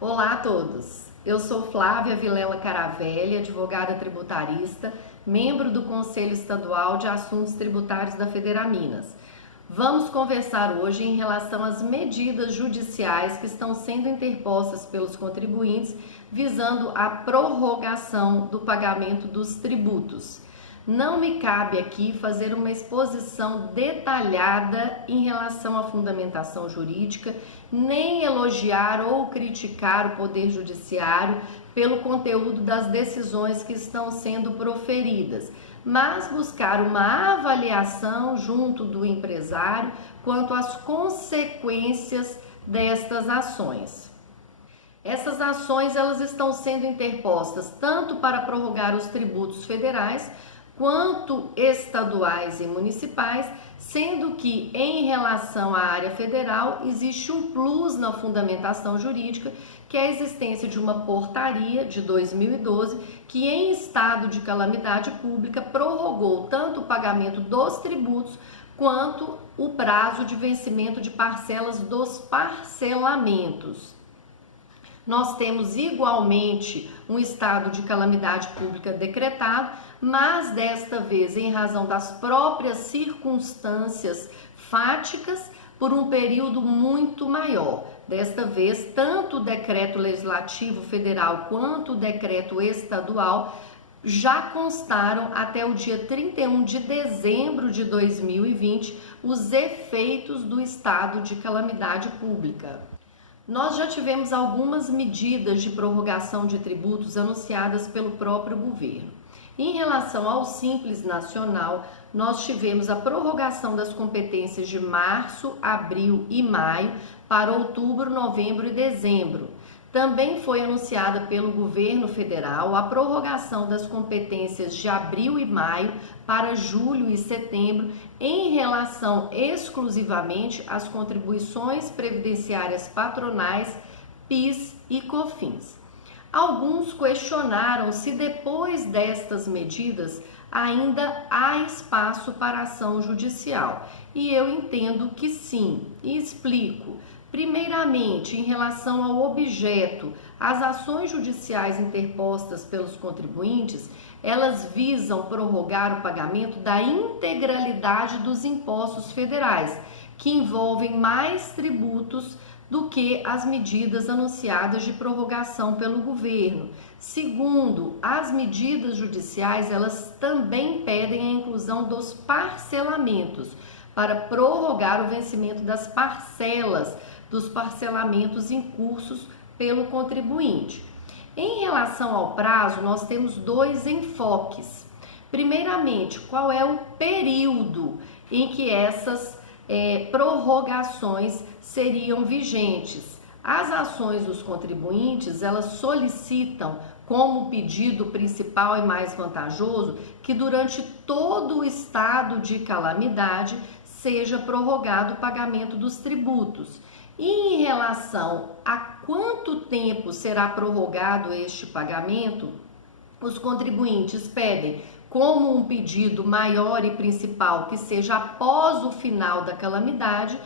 Olá a todos, eu sou Flávia Vilela Caravelli, advogada tributarista, membro do Conselho Estadual de Assuntos Tributários da Federaminas. Vamos conversar hoje em relação às medidas judiciais que estão sendo interpostas pelos contribuintes visando a prorrogação do pagamento dos tributos. Não me cabe aqui fazer uma exposição detalhada em relação à fundamentação jurídica, nem elogiar ou criticar o Poder Judiciário pelo conteúdo das decisões que estão sendo proferidas, mas buscar uma avaliação junto do empresário quanto às consequências destas ações. Essas ações elas estão sendo interpostas tanto para prorrogar os tributos federais quanto estaduais e municipais, sendo que em relação à área federal existe um plus na fundamentação jurídica, que é a existência de uma portaria de 2012 que em estado de calamidade pública prorrogou tanto o pagamento dos tributos quanto o prazo de vencimento de parcelas dos parcelamentos. Nós temos igualmente um estado de calamidade pública decretado, mas desta vez, em razão das próprias circunstâncias fáticas, por um período muito maior. Desta vez, tanto o decreto legislativo federal quanto o decreto estadual já constaram até o dia 31 de dezembro de 2020 os efeitos do estado de calamidade pública. Nós já tivemos algumas medidas de prorrogação de tributos anunciadas pelo próprio governo. Em relação ao Simples Nacional, nós tivemos a prorrogação das competências de março, abril e maio para outubro, novembro e dezembro. Também foi anunciada pelo governo federal a prorrogação das competências de abril e maio para julho e setembro em relação exclusivamente às contribuições previdenciárias patronais, PIS e COFINS. Alguns questionaram se depois destas medidas ainda há espaço para ação judicial. E eu entendo que sim, e explico. Primeiramente, em relação ao objeto, as ações judiciais interpostas pelos contribuintes, elas visam prorrogar o pagamento da integralidade dos impostos federais, que envolvem mais tributos do que as medidas anunciadas de prorrogação pelo governo. Segundo, as medidas judiciais, elas também pedem a inclusão dos parcelamentos para prorrogar o vencimento das parcelas dos parcelamentos em cursos pelo contribuinte. Em relação ao prazo, nós temos dois enfoques. Primeiramente, qual é o período em que essas prorrogações seriam vigentes? As ações dos contribuintes, elas solicitam como pedido principal e mais vantajoso que durante todo o estado de calamidade seja prorrogado o pagamento dos tributos. E em relação a quanto tempo será prorrogado este pagamento, os contribuintes pedem como um pedido maior e principal que seja após o final da calamidade,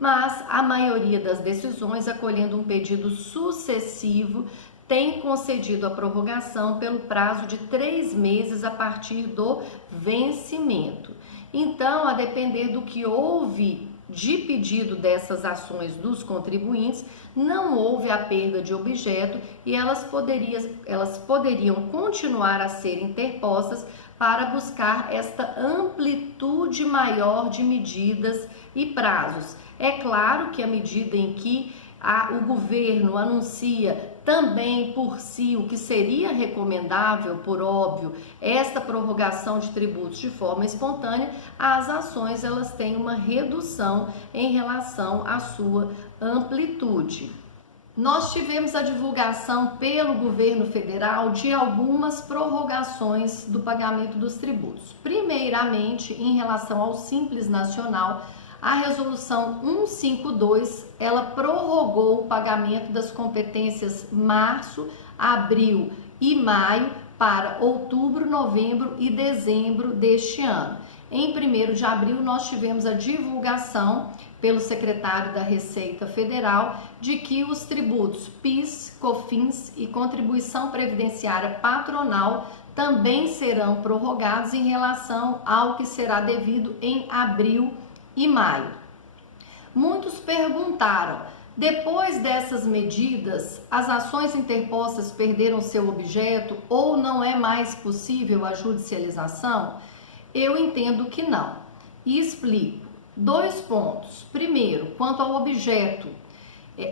mas a maioria das decisões, acolhendo um pedido sucessivo, tem concedido a prorrogação pelo prazo de 3 meses a partir do vencimento. Então, a depender do que houve de pedido dessas ações dos contribuintes, não houve a perda de objeto e elas poderiam continuar a ser interpostas para buscar esta amplitude maior de medidas e prazos. É claro que à medida em que o governo anuncia também por si o que seria recomendável, por óbvio, esta prorrogação de tributos de forma espontânea, as ações elas têm uma redução em relação à sua amplitude. Nós tivemos a divulgação pelo governo federal de algumas prorrogações do pagamento dos tributos. Primeiramente, em relação ao Simples Nacional, a resolução 152, ela prorrogou o pagamento das competências março, abril e maio para outubro, novembro e dezembro deste ano. Em 1º de abril, nós tivemos a divulgação pelo secretário da Receita Federal de que os tributos PIS, COFINS e contribuição previdenciária patronal também serão prorrogados em relação ao que será devido em abril e maio. Muitos perguntaram: depois dessas medidas, as ações interpostas perderam seu objeto ou não é mais possível a judicialização? Eu entendo que não. E explico. 2 pontos. Primeiro, quanto ao objeto,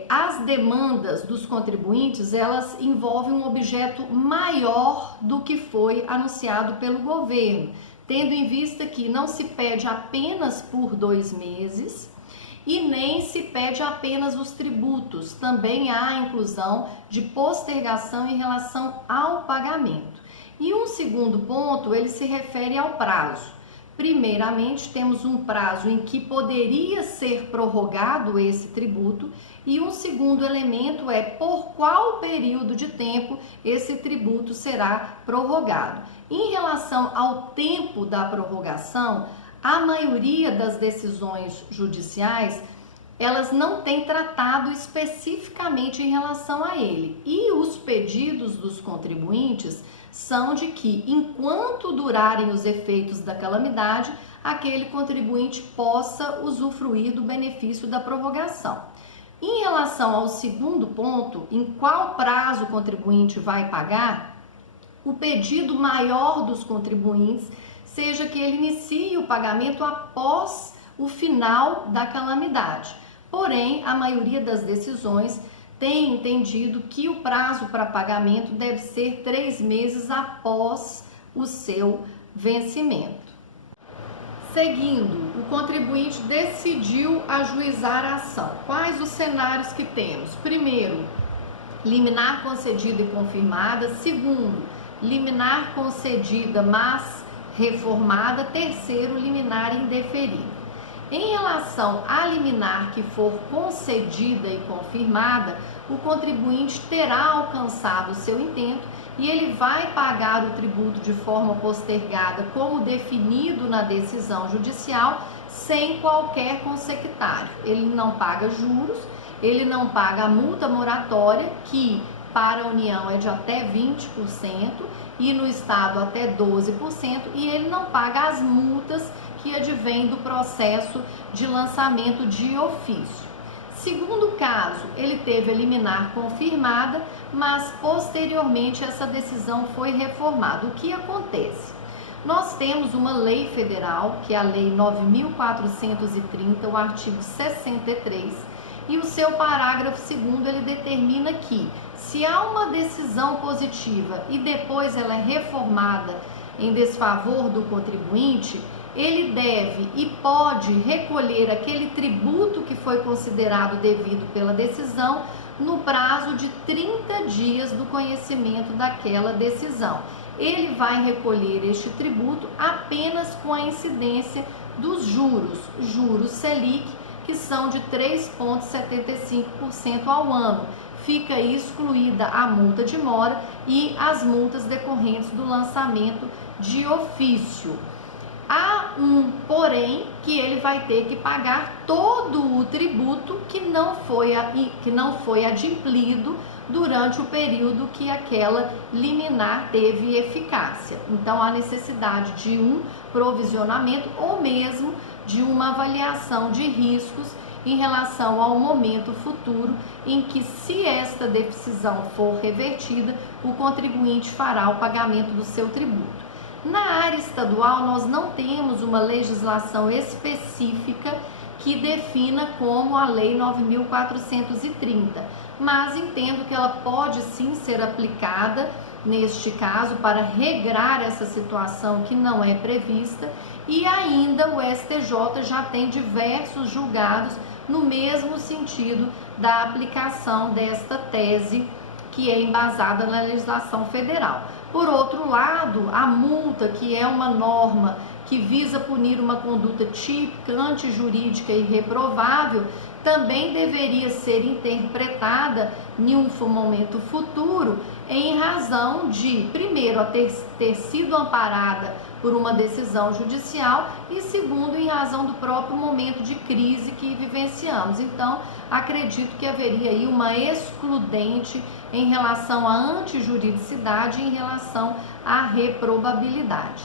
as demandas dos contribuintes, elas envolvem um objeto maior do que foi anunciado pelo governo, tendo em vista que não se pede apenas por 2 meses e nem se pede apenas os tributos, também há a inclusão de postergação em relação ao pagamento. E um segundo ponto, ele se refere ao prazo. Primeiramente, temos um prazo em que poderia ser prorrogado esse tributo e um segundo elemento é por qual período de tempo esse tributo será prorrogado. Em relação ao tempo da prorrogação, a maioria das decisões judiciais, elas não têm tratado especificamente em relação a ele. E os pedidos dos contribuintes são de que, enquanto durarem os efeitos da calamidade, aquele contribuinte possa usufruir do benefício da prorrogação. Em relação ao segundo ponto, em qual prazo o contribuinte vai pagar, o pedido maior dos contribuintes seja que ele inicie o pagamento após o final da calamidade. Porém, a maioria das decisões tem entendido que o prazo para pagamento deve ser 3 meses após o seu vencimento. Seguindo, o contribuinte decidiu ajuizar a ação. Quais os cenários que temos? Primeiro, liminar concedida e confirmada. Segundo, liminar concedida, mas reformada. Terceiro, liminar indeferida. Em relação à liminar que for concedida e confirmada, o contribuinte terá alcançado o seu intento e ele vai pagar o tributo de forma postergada, como definido na decisão judicial, sem qualquer consectário. Ele não paga juros, ele não paga a multa moratória, que para a União é de até 20% e no Estado até 12%, e ele não paga as multas que advém do processo de lançamento de ofício. Segundo caso, ele teve a liminar confirmada, mas posteriormente essa decisão foi reformada. O que acontece? Nós temos uma lei federal, que é a Lei 9.430, o artigo 63, e o seu parágrafo 2º, ele determina que, se há uma decisão positiva e depois ela é reformada em desfavor do contribuinte, ele deve e pode recolher aquele tributo que foi considerado devido pela decisão no prazo de 30 dias do conhecimento daquela decisão. Ele vai recolher este tributo apenas com a incidência dos juros Selic, que são de 3,75% ao ano. Fica excluída a multa de mora e as multas decorrentes do lançamento de ofício. Há um porém que ele vai ter que pagar todo o tributo que não foi adimplido durante o período que aquela liminar teve eficácia. Então há necessidade de um provisionamento ou mesmo de uma avaliação de riscos em relação ao momento futuro em que, se esta decisão for revertida, o contribuinte fará o pagamento do seu tributo. Na área estadual, nós não temos uma legislação específica que defina como a Lei 9.430, mas entendo que ela pode sim ser aplicada neste caso para regrar essa situação que não é prevista, e ainda o STJ já tem diversos julgados no mesmo sentido da aplicação desta tese que é embasada na legislação federal. Por outro lado, a multa, que é uma norma que visa punir uma conduta típica, antijurídica e reprovável, também deveria ser interpretada em um momento futuro em razão de, primeiro, a ter sido amparada por uma decisão judicial e, segundo, em razão do próprio momento de crise que vivenciamos. Então, acredito que haveria aí uma excludente em relação à antijuridicidade e em relação à reprobabilidade.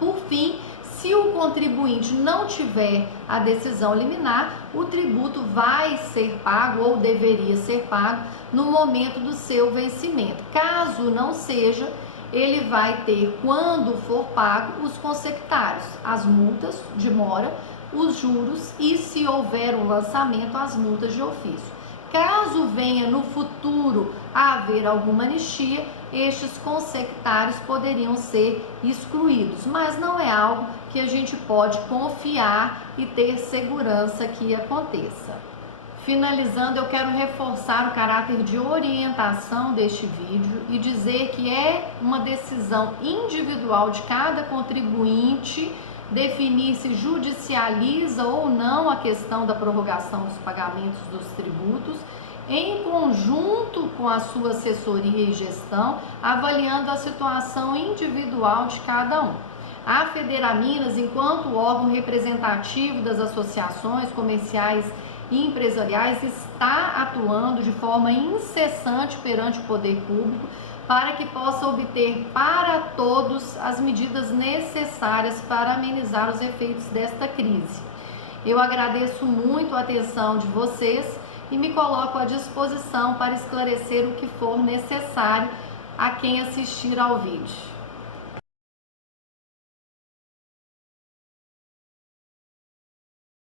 Por fim, se o contribuinte não tiver a decisão liminar, o tributo vai ser pago ou deveria ser pago no momento do seu vencimento. Caso não seja, ele vai ter, quando for pago, os consectários, as multas de mora, os juros e, se houver um lançamento, as multas de ofício. Caso venha no futuro a haver alguma anistia, estes consectários poderiam ser excluídos, mas não é algo que a gente pode confiar e ter segurança que aconteça. Finalizando, eu quero reforçar o caráter de orientação deste vídeo e dizer que é uma decisão individual de cada contribuinte definir se judicializa ou não a questão da prorrogação dos pagamentos dos tributos, em conjunto com a sua assessoria e gestão, avaliando a situação individual de cada um. A Federaminas, enquanto órgão representativo das associações comerciais e empresariais, está atuando de forma incessante perante o poder público para que possa obter para todos as medidas necessárias para amenizar os efeitos desta crise. Eu agradeço muito a atenção de vocês e me coloco à disposição para esclarecer o que for necessário a quem assistir ao vídeo.